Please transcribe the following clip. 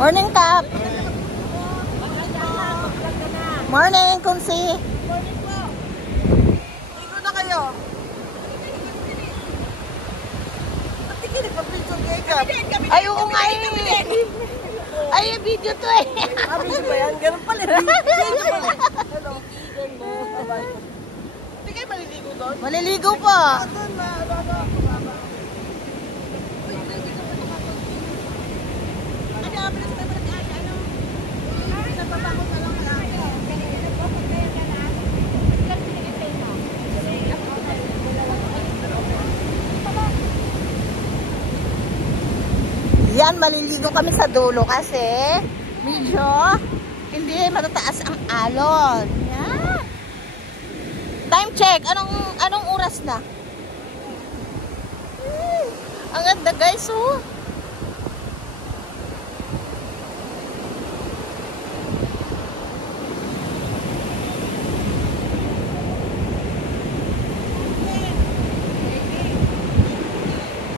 Morning, Kap. Morning, Kunsi. Morning po. Ligo na kayo. Pati ka nagpa-picture kay Kap. Ay, oo nga eh. Ay, video to eh. Video ba yan? Ganun pala. Video pala. Hello. Hindi kayo maliligo doon? Maliligo pa. Doon na. Yan, maliligo kami sa dulo kasi medyo hindi matataas ang alon. Yan. Time check. Anong oras na? Ang ganda guys, oh.